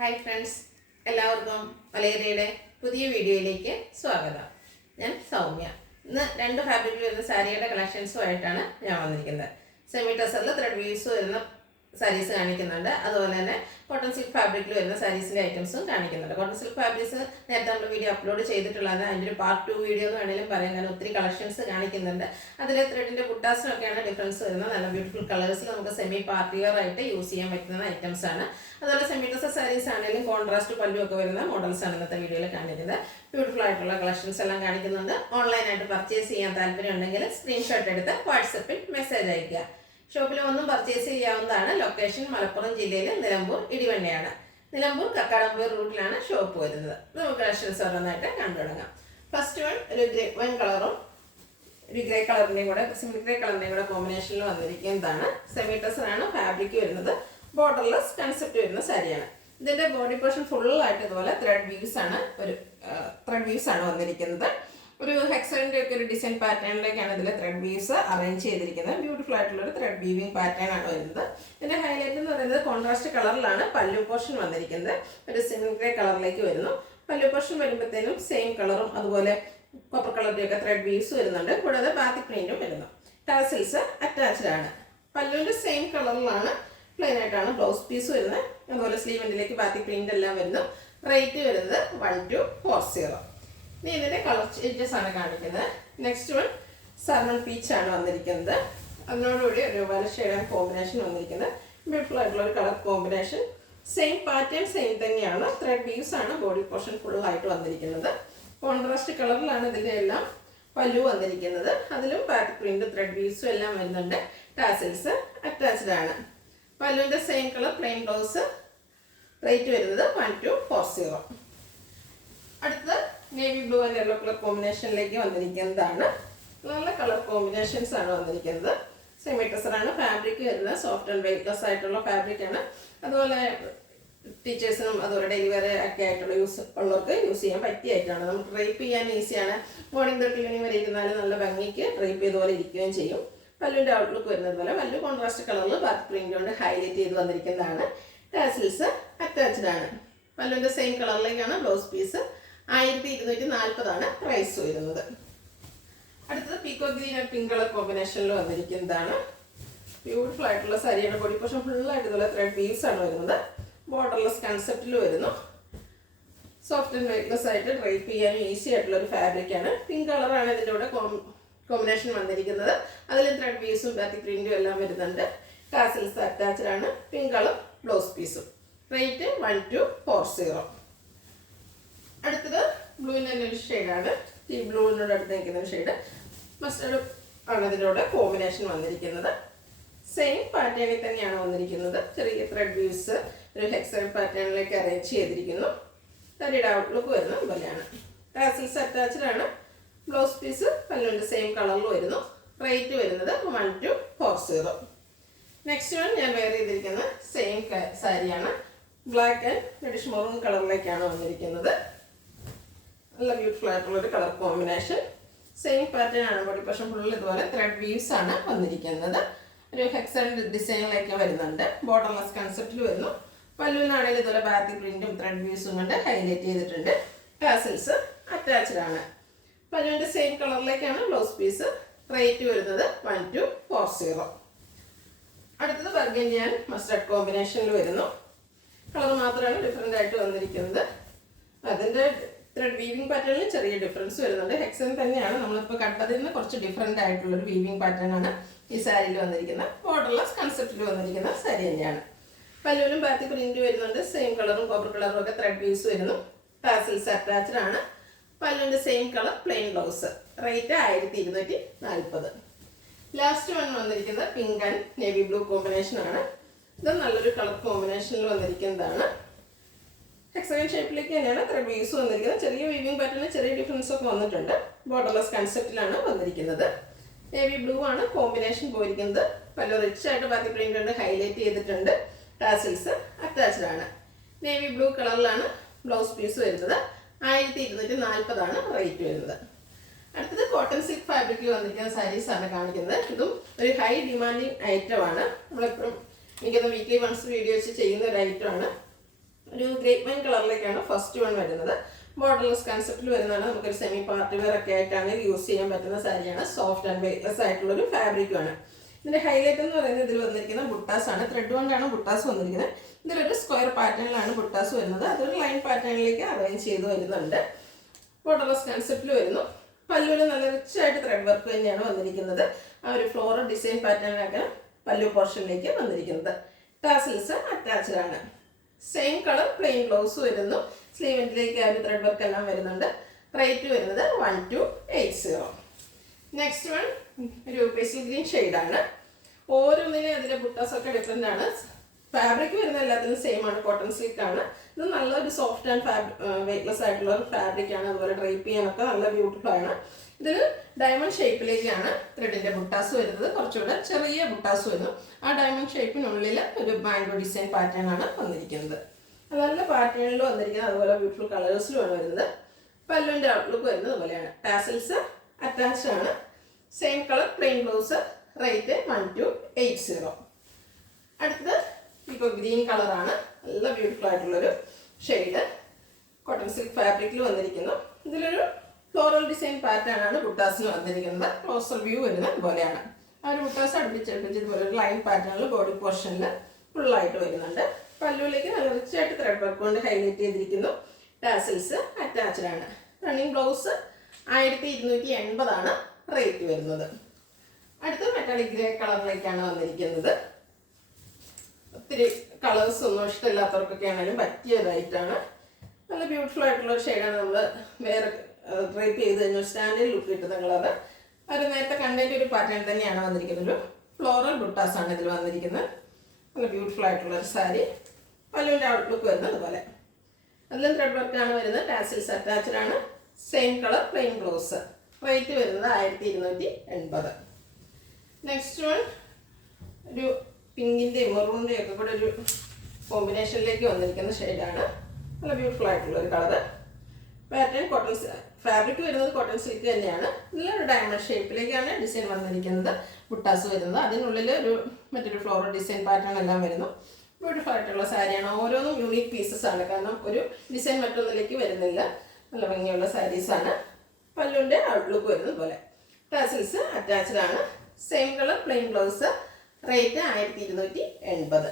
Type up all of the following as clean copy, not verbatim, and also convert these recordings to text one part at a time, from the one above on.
Hi friends, എല്ലാവർക്കും മലേറിയയുടെ പുതിയ വീഡിയോയിലേക്ക് സ്വാഗതം. ഞാൻ സൗമ്യ. ഇന്ന് രണ്ട് ഫാബ്രിക്കിൽ വരുന്ന സാരിയുടെ കളക്ഷൻസുമായിട്ടാണ് ഞാൻ വന്നിരിക്കുന്നത്. സെമി ടസറിൽ ത്രെഡ് വീവ്സ് വരുന്ന സാരീസ് കാണിക്കുന്നുണ്ട്. അതുപോലെ തന്നെ കോട്ടൺ സിൽക്ക് ഫാബ്രിക്കിൽ വരുന്ന സാരീസിൻ്റെ ഐറ്റംസും കാണിക്കുന്നുണ്ട്. കോട്ടൺ സിൽക്ക് ഫാബ്രിക്സ് നേരത്തെ നമ്മൾ വീഡിയോ അപ്ലോഡ് ചെയ്തിട്ടുള്ളത്. അതിൻ്റെ ഒരു പാർട്ട് 2 വീഡിയോ എന്ന് വേണമെങ്കിലും പറയാൻ, കാരണം ഒത്തിരി കളക്ഷൻസ് കാണിക്കുന്നുണ്ട്. അതിൽ ത്രെഡിൻ്റെ ബുട്ടാസിനൊക്കെയാണ് ഡിഫറൻസ് വരുന്നത്. നല്ല ബ്യൂട്ടിഫുൾ കളേഴ്സിൽ നമുക്ക് സെമി പാർട്ടി വെയർ ആയിട്ട് യൂസ് ചെയ്യാൻ പറ്റുന്ന ഐറ്റംസ് ആണ്. അതുപോലെ സെമി ടസർ സാരീസ് ആണെങ്കിലും കോൺട്രാസ്റ്റ് പല്ലുമൊക്കെ വരുന്ന മോഡൽസ് ആണ് ഇന്നത്തെ വീഡിയോയിൽ കാണിക്കുന്നത്. ബ്യൂട്ടിഫുൾ ആയിട്ടുള്ള കളക്ഷൻസ് എല്ലാം കാണിക്കുന്നുണ്ട്. ഓൺലൈനായിട്ട് പർച്ചേസ് ചെയ്യാൻ താല്പര്യം ഉണ്ടെങ്കിൽ സ്ക്രീൻഷോട്ട് എടുത്ത് വാട്സപ്പിൽ മെസ്സേജ് അയയ്ക്കുക. ഷോപ്പിൽ ഒന്നും പർച്ചേസ് ചെയ്യാവുന്നതാണ്. ലൊക്കേഷൻ മലപ്പുറം ജില്ലയിൽ നിലമ്പൂർ ഇടിവണ്ണയാണ്. നിലമ്പൂർ കക്കാടംപുഴ റൂട്ടിലാണ് ഷോപ്പ് വരുന്നത്. നമുക്ക് കളക്ഷൻസ് ഓരോന്നായിട്ട് കണ്ടു തുടങ്ങാം. ഫസ്റ്റ് വൺ ഒരു വൈൻ കളറും ഒരു ഗ്രേ കളറിൻ്റെയും കൂടെ സിമിലർ ഗ്രേ കളറിൻ്റെയും കൂടെ കോമ്പിനേഷനിൽ വന്നിരിക്കുന്നതാണ്. സെമി ടസറാണ് ഫാബ്രിക് വരുന്നത്. ബോർഡർലെസ് കൺസെപ്റ്റ് വരുന്ന സാരിയാണ്. ഇതിൻ്റെ ബോഡി പോർഷൻ ഫുള്ളായിട്ട് ഇതുപോലെ ത്രെഡ് വീവ്സ് ആണ് വന്നിരിക്കുന്നത്. ഒരു ഹെക്സറിൻ്റെ ഒക്കെ ഒരു ഡിസൈൻ പാറ്റേണിലേക്കാണ് ഇതിൽ ത്രെഡ് വീവ്സ് അറേഞ്ച് ചെയ്തിരിക്കുന്നത്. ബ്യൂട്ടിഫുൾ ആയിട്ടുള്ള ഒരു ത്രെഡ് വീവിങ് പാറ്റേൺ ആണ് വരുന്നത്. ഇതിൻ്റെ ഹൈലൈറ്റ് എന്ന് പറയുന്നത് കോൺട്രാസ്റ്റ് കളറിലാണ് പല്ലു പോർഷൻ വന്നിരിക്കുന്നത്. ഒരു സിമിലർ ഗ്രേ കളറിലേക്ക് വരുന്നു. പല്ലു പോർഷൻ വരുമ്പോഴത്തേനും സെയിം കളറും അതുപോലെ കോപ്പർ കളറിൻ്റെ ഒക്കെ ത്രെഡ് വീവ്സ് വരുന്നുണ്ട്. കൂടാതെ ബാത്തിക് പ്രിന്റും വരുന്നു. ടാസിൽസ് അറ്റാച്ച്ഡ് ആണ്. പല്ലുവിൻ്റെ സെയിം കളറിലാണ് പ്ലെയിൻ ആയിട്ടാണ് ബ്ലൗസ് പീസ് വരുന്നത്. അതുപോലെ സ്ലീവെൻറ്റിലേക്ക് ബാത്തിക് പ്രിന്റ് എല്ലാം വരുന്നു. റേറ്റ് വരുന്നത് 1240. ഇനി ഇതിൻ്റെ കളർ ചേഞ്ചസ് ആണ് കാണിക്കുന്നത്. നെക്സ്റ്റ് വൺ സാൽമൺ പീച്ച് ആണ് വന്നിരിക്കുന്നത്. അതിനോടുകൂടി ഒരു വല ഷെയ്ഡ് കോമ്പിനേഷൻ വന്നിരിക്കുന്നത്. ബ്യൂട്ടിഫുൾ ആയിട്ടുള്ള ഒരു colour combination. Same pattern same തന്നെയാണ്. ത്രെഡ് വീവ്സ് ആണ് ബോഡി പോർഷൻ ഫുള്ളായിട്ട് വന്നിരിക്കുന്നത്. കോൺട്രാസ്റ്റ് കളറിലാണ് ഇതിൻ്റെ എല്ലാം പല്ലു വന്നിരിക്കുന്നത്. അതിലും ബാത്തിക് പ്രിന്റ് ത്രെഡ് വീവ്സും എല്ലാം വരുന്നുണ്ട്. ടാസിൽസ് അറ്റാച്ച്ഡ് ആണ്. പല്ലുവിൻ്റെ same colour plain blouse. Rate വരുന്നത് 1240. അടുത്തത് navy blue and yellow colour കോമ്പിനേഷനിലേക്ക് വന്നിരിക്കുന്നതാണ്. നല്ല കളർ കോമ്പിനേഷൻസ് ആണ് വന്നിരിക്കുന്നത്. സെമി ടസറാണ് ഫാബ്രിക് വരുന്നത്. സോഫ്റ്റ് ആൻഡ് വെയ്റ്റ്ലെസ് ആയിട്ടുള്ള ഫാബ്രിക് ആണ്. അതുപോലെ ടീച്ചേഴ്സിനും അതുപോലെ ഡെലിവറി ഒക്കെ ആയിട്ടുള്ള ഉള്ളവർക്ക് യൂസ് ചെയ്യാൻ പറ്റിയ ആയിട്ടാണ്. നമുക്ക് ഡ്രൈപ്പ് ചെയ്യാൻ ഈസിയാണ്. മോർണിംഗ് തൊട്ട് ഈവനിങ് വരെ ഇരുന്നാലും നല്ല ഭംഗിക്ക് ഡ്രൈപ്പ് ചെയ്തപോലെ ഇരിക്കുകയും ചെയ്യും. പല്ലുവിൻ്റെ ഔട്ട്ലുക്ക് വരുന്നത് പോലെ പല്ലു കോൺട്രാസ്റ്റ് കളറിൽ ബാത്ത് പ്രിന്റ് കൊണ്ട് ഹൈലൈറ്റ് ചെയ്ത് വന്നിരിക്കുന്നതാണ്. ടാസിൽസ് അറ്റാച്ച്ഡ് ആണ്. പല്ലുവിൻ്റെ സെയിം കളറിലേക്കാണ് ബ്ലൗസ് പീസ്. 1240 പ്രൈസ് വരുന്നത്. അടുത്തത് peacock green and pink colour കോമ്പിനേഷനിൽ വന്നിരിക്കുന്നതാണ്. ബ്യൂട്ടിഫുൾ ആയിട്ടുള്ള സാരിയാണ്. ബോഡി പോർഷൻ ഫുള്ളായിട്ട് ഇതുപോലെ ത്രെഡ് വീവ്സ് ആണ് വരുന്നത്. ബോർഡർലെസ് കൺസെപ്റ്റിൽ വരുന്നു. സോഫ്റ്റ് ആൻഡ് വെയ്റ്റ്ലെസ് ആയിട്ട് ഡ്രൈപ്പ് ചെയ്യാനും ഈസി ആയിട്ടുള്ള ഒരു ഫാബ്രിക്കാണ്. പിങ്ക് കളറാണ് ഇതിൻ്റെ കൂടെ കോമ്പിനേഷൻ വന്നിരിക്കുന്നത്. അതിൽ ത്രെഡ് വീവ്സും ബാത്തിക് പ്രിന്റും എല്ലാം വരുന്നുണ്ട്. ടാസിൽസ് അറ്റാച്ച്ഡ് ആണ്. പിങ്ക് കളർ ബ്ലൗസ് പീസും. റേറ്റ് 1240. അടുത്തത് ബ്ലൂവിൻ്റെ തന്നെ ഒരു ഷെയ്ഡാണ്. ഈ ബ്ലൂവിനോട് അടുത്ത് നിൽക്കുന്ന ഷെയ്ഡ് മസ്റ്റർഡ് ആണ് ഇതിനോട് കോമ്പിനേഷൻ വന്നിരിക്കുന്നത്. സെയിം പാറ്റേണിൽ തന്നെയാണ് വന്നിരിക്കുന്നത്. ചെറിയ ത്രെഡ് വീവ്സ് ഒരു ഹെക്സൺ പാറ്റേണിലേക്ക് അറേഞ്ച് ചെയ്തിരിക്കുന്നു. സാരിയുടെ ഔട്ട്ലുക്ക് വരുന്നത് പോലെയാണ്. ടാസിൽസ് അറ്റാച്ച്ഡ് ആണ്. ബ്ലൗസ് പീസ് പല്ലുവിൻ്റെ സെയിം കളറിൽ വരുന്നു. റേറ്റ് വരുന്നത് 1240. നെക്സ്റ്റ് വൺ ഞാൻ വെയർ ചെയ്തിരിക്കുന്ന സെയിം സാരിയാണ്. ബ്ലാക്ക് ആൻഡ് റെഡിഷ് മെറൂൺ കളറിലേക്കാണ് വന്നിരിക്കുന്നത്. നല്ല ബ്യൂട്ടിഫുൾ ആയിട്ടുള്ളൊരു കളർ കോമ്പിനേഷൻ. സെയിം പാറ്റേൺ ആണ്. ബോഡി പോർഷൻ ഫുൾ ഇതുപോലെ ത്രെഡ് വീവ്സ് ആണ് വന്നിരിക്കുന്നത്. ഒരു ഹെക്സൺ ഡിസൈനിലേക്ക് വരുന്നുണ്ട്. ബോർഡർലെസ് കൺസെപ്റ്റിൽ വരുന്നു. പല്ലുവിനാണെങ്കിൽ ഇതുപോലെ ബാത്തിക് പ്രിന്റും ത്രെഡ് വീവ്സും കൊണ്ട് ഹൈലൈറ്റ് ചെയ്തിട്ടുണ്ട്. ടാസിൽസ് അറ്റാച്ച്ഡ് ആണ്. പല്ലുവിൻ്റെ സെയിം കളറിലേക്കാണ് ബ്ലൗസ് പീസ്. റേറ്റ് വരുന്നത് 1240. അടുത്തത് ബർഗൻഡി ആൻഡ് മസ്റ്റർഡ് കോമ്പിനേഷനിൽ വരുന്നു. കളർ മാത്രമാണ് ഡിഫറെൻ്റ് ആയിട്ട് വന്നിരിക്കുന്നത്. അതിൻ്റെ ത്രെഡ് വീവിങ് പാറ്റേണിൽ ചെറിയ ഡിഫറൻസ് വരുന്നുണ്ട്. ഹെക്സൺ തന്നെയാണ്. നമ്മളിപ്പോൾ കണ്ടതിൽ നിന്ന് കുറച്ച് ഡിഫറെൻ്റ് ആയിട്ടുള്ളൊരു വീവിങ് പാറ്റേൺ ആണ് ഈ സാരിയിൽ വന്നിരിക്കുന്നത്. ബോർഡർലെസ് കൺസെപ്റ്റിൽ വന്നിരിക്കുന്ന സാരി തന്നെയാണ്. പല്ലുവിലും ബാത്തിക് പ്രിന്റ് വരുന്നുണ്ട്. സെയിം കളറും കോപ്പർ കളറും ഒക്കെ ത്രെഡ് വീവ്സ് വരുന്നു. ടാസിൽസ് അറ്റാച്ച്ഡ് ആണ്. പല്ലുവിൻ്റെ same colour plain blouse. Rate 1240. Last one വന്നിരിക്കുന്നത് pink and navy blue combination ആണ്. ഇത് നല്ലൊരു കളർ കോമ്പിനേഷനിൽ വന്നിരിക്കുന്നതാണ്. ഹെക്സഗൺ ഷേപ്പിലേക്ക് തന്നെയാണ് ത്രെഡ് വീവ്സ് വന്നിരിക്കുന്നത്. ചെറിയ വീവിങ് പാറ്റേണിൽ ചെറിയ ഡിഫറൻസ് ഒക്കെ വന്നിട്ടുണ്ട്. ബോർഡർലെസ് കൺസെപ്റ്റിലാണ് വന്നിരിക്കുന്നത്. നേവി ബ്ലൂ ആണ് കോമ്പിനേഷൻ പോയിരിക്കുന്നത്. പല റിച്ച് ആയിട്ട് ബാത്തിക് പ്രിന്റ് കൊണ്ട് ഹൈലൈറ്റ് ചെയ്തിട്ടുണ്ട്. ടാസിൽസ് അറ്റാച്ച്ഡ് ആണ്. നേവി ബ്ലൂ കളറിലാണ് ബ്ലൗസ് പീസ് വരുന്നത്. 1240 റേറ്റ് വരുന്നത്. അടുത്തത് കോട്ടൺ സിൽക്ക് ഫാബ്രിക്കിൽ വന്നിരിക്കുന്ന സാരീസ് ആണ് കാണിക്കുന്നത്. ഇതും ഒരു ഹൈ ഡിമാൻഡിങ് ഐറ്റമാണ്. നമ്മളെപ്പോഴും എനിക്കത് വീക്ക്ലി വൺസ് വീഡിയോസ് ചെയ്യുന്ന ഒരു ഐറ്റമാണ്. ഒരു ഗ്രേപ്പ് വൈൻ കളറിലേക്കാണ് ഫസ്റ്റ് വൺ വരുന്നത്. ബോർഡർലെസ് കൺസെപ്റ്റിൽ വരുന്നതാണ്. നമുക്കൊരു സെമി പാർട്ടി വെയർ ഒക്കെ ആയിട്ടാണ് യൂസ് ചെയ്യാൻ പറ്റുന്ന സാരിയാണ്. സോഫ്റ്റ് ആൻഡ് വെയ്റ്റ്ലെസ് ആയിട്ടുള്ളൊരു ഫാബ്രിക്കുമാണ്. ഇതിൻ്റെ ഹൈലൈറ്റ് എന്ന് പറയുന്നത് ഇതിൽ വന്നിരിക്കുന്ന ബുട്ടാസ് ആണ്. ത്രെഡ് കൊണ്ടാണ് ബുട്ടാസ് വന്നിരിക്കുന്നത്. ഇതിലൊരു സ്ക്വയർ പാറ്റേണിലാണ് ബുട്ടാസ് വരുന്നത്. അതൊരു ലൈൻ പാറ്റേണിലേക്ക് അറേഞ്ച് ചെയ്ത് വരുന്നുണ്ട്. ബോർഡർലെസ് കൺസെപ്റ്റിൽ വരുന്നു. പല്ലുവിൽ നല്ല റിച്ച് ആയിട്ട് ത്രെഡ് വർക്ക് തന്നെയാണ് വന്നിരിക്കുന്നത്. ആ ഒരു ഫ്ലോറൽ ഡിസൈൻ പാറ്റേണിനൊക്കെ പല്ലു പോർഷനിലേക്ക് വന്നിരിക്കുന്നത്. ടാസിൽസ് അറ്റാച്ച്ഡ് ആണ്. സെയിം കളർ പ്ലെയിൻ ബ്ലൗസ് വരുന്നു. സ്ലീവിലേക്ക് ആ ഒരു ത്രെഡ് വർക്ക് എല്ലാം വരുന്നുണ്ട്. റേറ്റ് വരുന്നത് 1280. നെക്സ്റ്റ് വൺ ഒരു പേസ്റ്റൽ ഗ്രീൻ ഷെയ്ഡാണ്. ഓരോന്നിനും അതിൻ്റെ ബുട്ടാസൊക്കെ ഡിഫറെൻ്റ് ആണ്. ഫാബ്രിക് വരുന്ന എല്ലാത്തിനും സെയിം ആണ്. കോട്ടൺ സിൽക്ക് ആണ്. ഇത് നല്ലൊരു സോഫ്റ്റ് ആൻഡ് വെയ്റ്റ്ലെസ് ആയിട്ടുള്ള ഒരു ഫാബ്രിക് ആണ്. അതുപോലെ ഡ്രൈപ്പ് ചെയ്യാനൊക്കെ നല്ല ബ്യൂട്ടിഫുൾ ആണ്. ഇതിൽ ഡയമണ്ട് ഷേപ്പിലേക്കാണ് ത്രെഡിൻ്റെ ബുട്ടാസ് വരുന്നത്. കുറച്ചുകൂടെ ചെറിയ ബുട്ടാസ് വരുന്നു. ആ ഡയമണ്ട് ഷേപ്പിനുള്ളിൽ ഒരു മാംഗോ ഡിസൈൻ പാറ്റേൺ ആണ് വന്നിരിക്കുന്നത്. നല്ല പാറ്റേണിൽ വന്നിരിക്കുന്നത്. അതുപോലെ ബ്യൂട്ടിഫുൾ കളേഴ്സിലുമാണ് വരുന്നത്. പല്ലുവിൻ്റെ ഔട്ട്ലുക്ക് വരുന്നത് അതുപോലെയാണ്. ടാസൽസ് അറ്റാച്ച്ഡ് ആണ്. Same colour plain blouse. Rate 1280. അടുത്തത് ഇപ്പോൾ ഗ്രീൻ കളറാണ്. നല്ല ബ്യൂട്ടിഫുൾ ആയിട്ടുള്ളൊരു ഷെയ്ഡ്. കോട്ടൺ സിൽക്ക് ഫാബ്രിക്കിൽ വന്നിരിക്കുന്നു. ഇതിലൊരു ഫ്ലോറൽ ഡിസൈൻ പാറ്റേൺ ആണ് ബുട്ടാസിന് വന്നിരിക്കുന്നത്. ക്ലോസർ വ്യൂ വരുന്നത് ഇതുപോലെയാണ്. ആ ഒരു ബുട്ടാസ് അടുപ്പിച്ചടുപ്പിച്ച് ഇതുപോലെ ഒരു ലൈൻ പാറ്റേണിൽ ബോഡി പോർഷനിൽ ഫുള്ളായിട്ട് വരുന്നുണ്ട്. പല്ലുവിലേക്ക് നല്ല റിച്ചായിട്ട് ത്രെഡ് വർക്ക് കൊണ്ട് ഹൈലൈറ്റ് ചെയ്തിരിക്കുന്നു. ടാസിൽസ് അറ്റാച്ച്ഡ് ആണ്. റണ്ണിങ് ബ്ലൗസ് 1280 ആണ് റേറ്റ് വരുന്നത്. അടുത്ത മെറ്റാലിക് ഗ്രേ കളറിലേക്കാണ് വന്നിരിക്കുന്നത്. ഒത്തിരി കളേഴ്സ് ഒന്നും ഇഷ്ടമില്ലാത്തവർക്കൊക്കെ ആണെങ്കിലും പറ്റിയതായിട്ടാണ്. നല്ല ബ്യൂട്ടിഫുൾ ആയിട്ടുള്ള ഒരു ഷെയ്ഡാണ്. നമ്മൾ വേറെ ഡ്രൈപ്പ് ചെയ്ത് കഴിഞ്ഞാൽ സ്റ്റാൻഡേർഡ് ലുക്ക് കിട്ടുന്ന കളറ്. ഒരു നേരത്തെ കണ്ടതിൻ്റെ ഒരു പാറ്റേൺ തന്നെയാണ് വന്നിരിക്കുന്നത്. ഒരു ഫ്ലോറൽ ബുട്ടാസാണ് ഇതിൽ വന്നിരിക്കുന്നത്. നല്ല ബ്യൂട്ടിഫുൾ ആയിട്ടുള്ള ഒരു സാരി. പല്ലുവിൻ്റെ ഔട്ട്ലുക്ക് വരുന്നത് അതുപോലെ. അതിലും ത്രെഡ് വർക്കാണ് വരുന്നത്. ടാസിൽസ് അറ്റാച്ച്ഡ് ആണ്. Same colour plain blouse. Rate വരുന്നത് 1280. നെക്സ്റ്റ് വൺ ഒരു പിങ്കിൻ്റെയും മെറൂണിൻ്റെയും ഒക്കെ കൂടെ ഒരു കോമ്പിനേഷനിലേക്ക് വന്നിരിക്കുന്ന ഷെയ്ഡാണ്. നല്ല ബ്യൂട്ടിഫുൾ ആയിട്ടുള്ള ഒരു കളറ്. പാറ്റേൺ കോട്ടൺ ഫാബ്രിക് വരുന്നത് കോട്ടൺ സിൽക്ക് തന്നെയാണ്. ഇതിലൊരു ഡയമണ്ട് ഷേപ്പിലേക്കാണ് ഡിസൈൻ വന്നിരിക്കുന്നത്. ബുട്ടാസ് വരുന്നത്. അതിനുള്ളിൽ മറ്റൊരു ഫ്ലോറൽ ഡിസൈൻ പാറ്റേൺ എല്ലാം വരുന്നു. ബ്യൂട്ടിഫുൾ ആയിട്ടുള്ള സാരിയാണ്. ഓരോന്നും യൂണീക്ക് പീസസ് ആണ്. കാരണം ഒരു ഡിസൈൻ മറ്റൊന്നിലേക്ക് വരുന്നില്ല. നല്ല ഭംഗിയുള്ള സാരീസാണ്. പല്ലുവിൻ്റെ ഔട്ട്ലുക്ക് വരുന്നത് പോലെ. ടാസിൽസ് അറ്റാച്ച്ഡ് ആണ്. Same colour plain blouse. Rate 1280.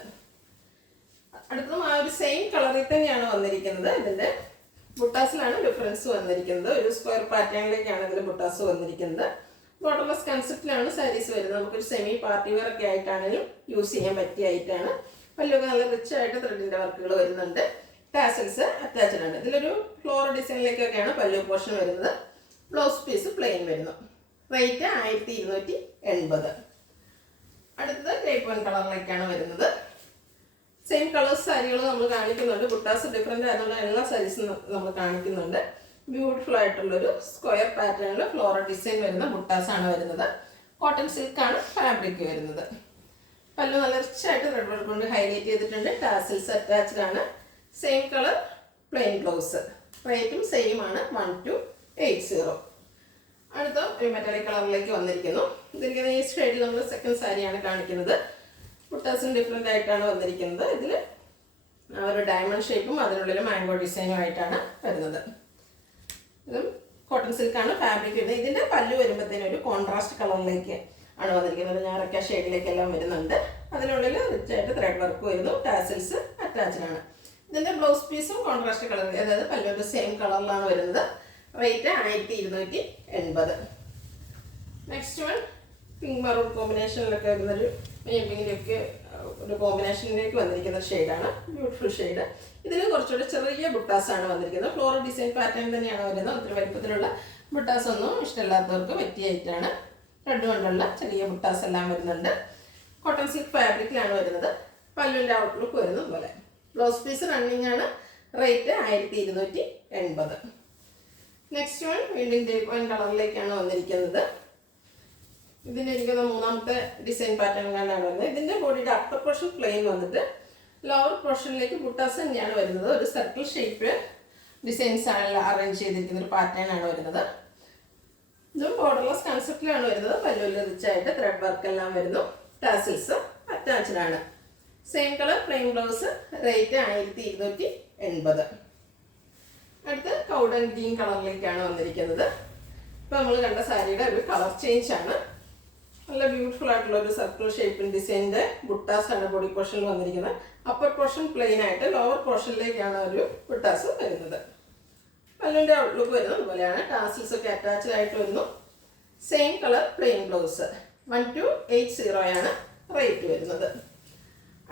അടുത്തതും ആ ഒരു സെയിം കളറിൽ തന്നെയാണ് വന്നിരിക്കുന്നത്. ഇതിൻ്റെ ബുട്ടാസിലാണ് ഡിഫറൻസ് വന്നിരിക്കുന്നത്. ഒരു സ്ക്വയർ പാറ്റേണിലേക്കാണ് ഇതിൽ ബുട്ടാസ് വന്നിരിക്കുന്നത്. ബോർഡർലെസ് കൺസെപ്റ്റിലാണ് സാരീസ് വരുന്നത്. നമുക്കൊരു സെമി പാർട്ടി വെയർ ഒക്കെ ആയിട്ടാണെങ്കിലും യൂസ് ചെയ്യാൻ പറ്റിയായിട്ടാണ്. പല്ലൊക്കെ നല്ല റിച്ച് ആയിട്ട് ത്രെഡിൻ്റെ വർക്കുകൾ വരുന്നുണ്ട്. ടാസൽസ് അറ്റാച്ച്ഡ് ആണ്. ഇതിലൊരു ഫ്ലോറൽ ഡിസൈനിലേക്കൊക്കെയാണ് പല്ലു പോർഷൻ വരുന്നത്. ബ്ലൗസ് പീസ് പ്ലെയിൻ വരുന്നു. റേറ്റ് 1280. അടുത്തത് ഗ്രേപ്പ് വൈൻ കളറിലേക്കാണ് വരുന്നത്. സെയിം കളേഴ്സ് സാരികൾ നമ്മൾ കാണിക്കുന്നുണ്ട്. ബുട്ടാസ് ഡിഫറെൻ്റ് ആയതുകൊണ്ട് എല്ലാ സാരീസും നമ്മൾ കാണിക്കുന്നുണ്ട്. ബ്യൂട്ടിഫുൾ ആയിട്ടുള്ളൊരു സ്ക്വയർ പാറ്റേണിൽ ഫ്ലോറൽ ഡിസൈൻ വരുന്ന ബുട്ടാസാണ് വരുന്നത്. കോട്ടൺ സിൽക്കാണ് ഫാബ്രിക് വരുന്നത്. പല്ലു നല്ല റിച്ചായിട്ട് ത്രെഡ് വർക്ക് കൊണ്ട് ഹൈലൈറ്റ് ചെയ്തിട്ടുണ്ട്. ടാസിൽസ് അറ്റാച്ച്ഡ് ആണ്. Same colour plain blouse. റേറ്റും സെയിം ആണ് 1280. അടുത്ത ഒരു മെറ്റാലിക് കളറിലേക്ക് വന്നിരിക്കുന്നു. ഇതിരിക്കുന്ന ഈ ഷെയ്ഡിൽ നമ്മൾ സെക്കൻഡ് സാരിയാണ് കാണിക്കുന്നത്. ബുട്ടാസും ഡിഫറെൻ്റ് ആയിട്ടാണ് വന്നിരിക്കുന്നത്. ഇതിൽ ഒരു ഡയമണ്ട് ഷേപ്പും അതിനുള്ളിൽ മാംഗോ ഡിസൈനും ആയിട്ടാണ് വരുന്നത്. ഇതും കോട്ടൺ സിൽക്കാണ് ഫാബ്രിക് വരുന്നത്. ഇതിൻ്റെ പല്ലു വരുമ്പോഴത്തേനും ഒരു കോൺട്രാസ്റ്റ് കളറിലേക്ക് ആണ് വന്നിരിക്കുന്നത്. ഞാറക്ക ഷെയ്ഡിലേക്കെല്ലാം വരുന്നുണ്ട്. അതിനുള്ളിൽ റിച്ചായിട്ട് ത്രെഡ് വർക്ക് വരുന്നു. ടാസിൽസ് അറ്റാച്ച്ഡ് ആണ്. ഇതിൻ്റെ ബ്ലൗസ് പീസും കോൺട്രാസ്റ്റ് കളർ, അതായത് പല്ലുവിൻ്റെ സെയിം കളറിലാണ് വരുന്നത്. Rate 1280. Next one pink maroon കോമ്പിനേഷനിലൊക്കെ വരുന്നൊരു പിങ്കിൻ്റെയൊക്കെ ഒരു കോമ്പിനേഷനിലേക്ക് വന്നിരിക്കുന്ന ഷെയ്ഡാണ്. Beautiful shade. ഇതിൽ കുറച്ചുകൂടെ ചെറിയ ബുട്ടാസാണ് വന്നിരിക്കുന്നത്. ഫ്ലോറൽ ഡിസൈൻ പാറ്റേൺ തന്നെയാണ് വരുന്നത്. ഒത്തിരി വലിപ്പത്തിലുള്ള ബുട്ടാസ് ഒന്നും ഇഷ്ടമില്ലാത്തവർക്ക് പറ്റിയായിട്ടാണ്. ത്രെഡ് കൊണ്ടുള്ള ചെറിയ ബുട്ടാസ് എല്ലാം വരുന്നുണ്ട്. കോട്ടൺ സിൽക്ക് ഫാബ്രിക്കിലാണ് വരുന്നത്. പല്ലുവിൻ്റെ ഔട്ട്ലുക്ക് വരുന്നത് പോലെ. ബ്ലൗസ് പീസ് റണ്ണിങ് ആണ്. റേറ്റ് 1280. നെക്സ്റ്റ് വൺ വീണ്ടും ഗ്രേപ്പ് വൈൻ കളറിലേക്കാണ് വന്നിരിക്കുന്നത്. ഇതിൻ്റെ ഇരിക്കുന്ന മൂന്നാമത്തെ ഡിസൈൻ പാറ്റേണിലാണ് വരുന്നത്. ഇതിൻ്റെ ബോഡിയുടെ അപ്പർ പോർഷൻ പ്ലെയിൻ വന്നിട്ട് ലോവർ പോർഷനിലേക്ക് ബുട്ടാസ് തന്നെയാണ് വരുന്നത്. ഒരു സർക്കിൾ ഷേപ്പ് ഡിസൈൻസ് ആണ് അറേഞ്ച് ചെയ്തിരിക്കുന്ന ഒരു പാറ്റേൺ ആണ് വരുന്നത്. ഇതും ബോർഡർലെസ് കൺസെപ്റ്റിലാണ് വരുന്നത്. പല്ലുവിൽ റിച്ചായിട്ട് ത്രെഡ് വർക്ക് എല്ലാം വരുന്നു. ടാസിൽസ് അറ്റാച്ച്ഡ് ആണ്. Same colour plain blouse. Rate 80. അടുത്ത് കൗഡൻ ഗ്രീൻ കളറിലേക്കാണ് വന്നിരിക്കുന്നത്. ഇപ്പോൾ നമ്മൾ കണ്ട സാരിയുടെ ഒരു കളർ ചേഞ്ച് ആണ്. നല്ല ബ്യൂട്ടിഫുൾ ആയിട്ടുള്ള ഒരു സർക്കിൾ ഷേപ്പിൻ ഡിസൈനിൻ്റെ ബുട്ടാസ് ആണ് ബോഡി പോർഷനിൽ വന്നിരിക്കുന്നത്. അപ്പർ പോർഷൻ പ്ലെയിൻ ആയിട്ട് ലോവർ പോർഷനിലേക്കാണ് ഒരു ബുട്ടാസ് വരുന്നത്. പല്ലുവിൻ്റെ ഔട്ട്ലുക്ക് വരുന്നത് അതുപോലെയാണ്. ടാസിൽസ് ഒക്കെ അറ്റാച്ച്ഡ് ആയിട്ട് വരുന്നു. Same colour plain blouse. 1280 ആണ് റേറ്റ് വരുന്നത്.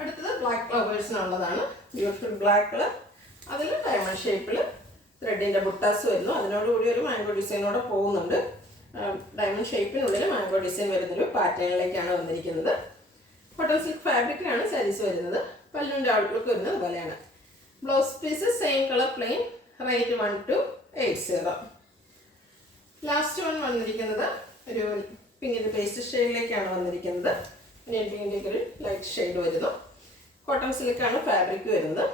അടുത്തത് ബ്ലാക്ക് ഫ്ലവേഴ്സിനുള്ളതാണ്. Beautiful black colour. അതിൽ ഡയമണ്ട് ഷേപ്പിൽ ത്രെഡിൻ്റെ ബുട്ടാസ് വരുന്നു. അതിനോടുകൂടി ഒരു മാംഗോ ഡിസൈനോടെ പോകുന്നുണ്ട്. ഡയമണ്ട് ഷേപ്പിനുള്ളിൽ മാംഗോ ഡിസൈൻ വരുന്നൊരു പാറ്റേണിലേക്കാണ് വന്നിരിക്കുന്നത്. കോട്ടൺ സിൽക്ക് ഫാബ്രിക്കിലാണ് സാരീസ് വരുന്നത്. പല്ലുവിൻ്റെ ഔട്ട്ലുക്ക് വരുന്നത് അതുപോലെയാണ്. Blouse piece same colour plain. Rate 1280. Last one വന്നിരിക്കുന്നത് ഒരു പിങ്കിൻ്റെ പേസ്റ്റ് ഷെയ്ഡിലേക്കാണ് വന്നിരിക്കുന്നത്. പിങ്കിൻ്റെ ഒരു ലൈറ്റ് ഷെയ്ഡ് വരുന്നു. കോട്ടൺ സിൽക്കാണ് ഫാബ്രിക് വരുന്നത്.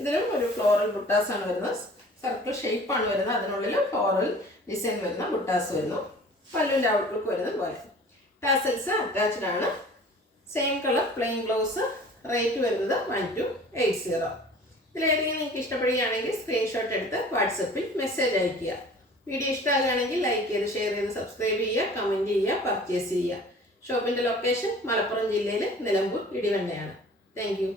ഇതിലും ഒരു ഫ്ലോറൽ ബുട്ടാസാണ് വരുന്നത്. സർക്കിൾ ഷേപ്പാണ് വരുന്നത്. അതിനുള്ളിൽ ഫ്ലോറൽ ഡിസൈൻ വരുന്ന ബുട്ടാസ് വരുന്നു. പല്ലുവിൻ്റെ ഔട്ട്ലുക്ക് വരുന്നത് പോലെ. ടാസൽസ് അറ്റാച്ച്ഡ് ആണ്. Same colour plain blouse. Rate വരുന്നത് 1280. ഇതിലേതെങ്കിലും നിങ്ങൾക്ക് ഇഷ്ടപ്പെടുകയാണെങ്കിൽ സ്ക്രീൻഷോട്ട് എടുത്ത് വാട്സപ്പിൽ മെസ്സേജ് അയയ്ക്കുക. വീഡിയോ ഇഷ്ടമാകുകയാണെങ്കിൽ ലൈക്ക് ചെയ്ത് ഷെയർ ചെയ്ത് സബ്സ്ക്രൈബ് ചെയ്യുക, കമൻറ്റ് ചെയ്യുക, പർച്ചേസ് ചെയ്യുക. ഷോപ്പിൻ്റെ ലൊക്കേഷൻ മലപ്പുറം ജില്ലയിലെ നിലമ്പൂർ ഇടിവണ്ണയാണ്. Thank you.